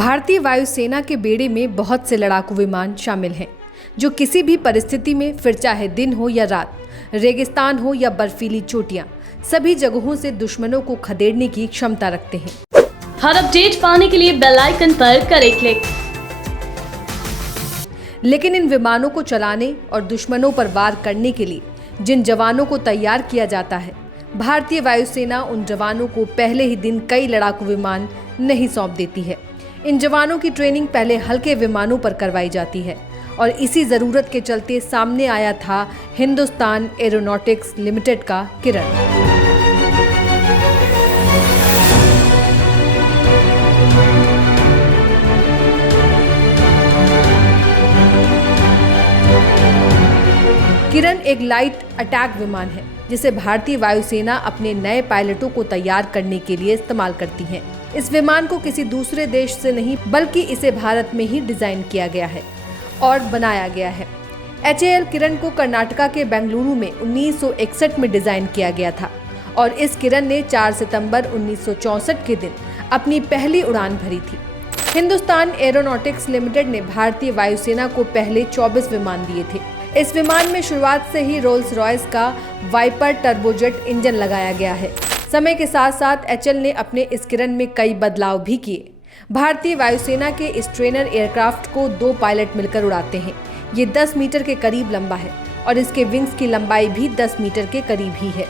भारतीय वायुसेना के बेड़े में बहुत से लड़ाकू विमान शामिल हैं, जो किसी भी परिस्थिति में, फिर चाहे दिन हो या रात, रेगिस्तान हो या बर्फीली चोटियां, सभी जगहों से दुश्मनों को खदेड़ने की क्षमता रखते हैं। हर अपडेट पाने के लिए बेल आइकन पर करें क्लिक। लेकिन इन विमानों को चलाने और दुश्मनों पर वार करने के लिए जिन जवानों को तैयार किया जाता है, भारतीय वायुसेना उन जवानों को पहले ही दिन कई लड़ाकू विमान नहीं सौंप देती है। इन जवानों की ट्रेनिंग पहले हल्के विमानों पर करवाई जाती है और इसी जरूरत के चलते सामने आया था हिंदुस्तान एरोनॉटिक्स लिमिटेड का किरण। किरण एक लाइट अटैक विमान है जिसे भारतीय वायुसेना अपने नए पायलटों को तैयार करने के लिए इस्तेमाल करती है। इस विमान को किसी दूसरे देश से नहीं बल्कि इसे भारत में ही डिजाइन किया गया है और बनाया गया है। HAL किरण को कर्नाटका के बेंगलुरु में 1961 में डिजाइन किया गया था और इस किरण ने 4 सितंबर 1964 के दिन अपनी पहली उड़ान भरी थी। हिंदुस्तान एरोनॉटिक्स लिमिटेड ने भारतीय वायुसेना को पहले 24 विमान दिए थे। इस विमान में शुरुआत से ही रोल्स रॉयस का वाइपर टर्बोजेट इंजन लगाया गया है। समय के साथ साथ HAL ने अपने इस किरण में कई बदलाव भी किए। भारतीय वायुसेना के इस ट्रेनर एयरक्राफ्ट को 2 पायलट मिलकर उड़ाते हैं। ये 10 मीटर के करीब लंबा है और इसके विंग्स की लंबाई भी 10 मीटर के करीब ही है।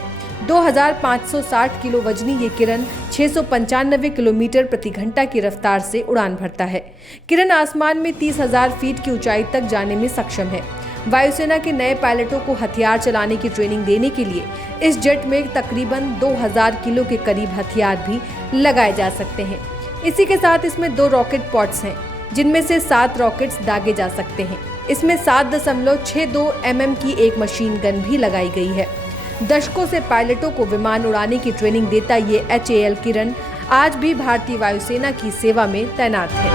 2560 किलो वजनी ये किरण 695 किलोमीटर प्रति घंटा की रफ्तार से उड़ान भरता है। किरण आसमान में 30,000 फीट की ऊंचाई तक जाने में सक्षम है। वायुसेना के नए पायलटों को हथियार चलाने की ट्रेनिंग देने के लिए इस जेट में तकरीबन 2000 किलो के करीब हथियार भी लगाए जा सकते हैं। इसी के साथ इसमें 2 रॉकेट पॉड्स हैं, जिनमें से 7 रॉकेट्स दागे जा सकते हैं। इसमें 7.62 mm की एक मशीन गन भी लगाई गई है। दशकों से पायलटों को विमान उड़ाने की ट्रेनिंग देता ये HAL किरण आज भी भारतीय वायुसेना की सेवा में तैनात है।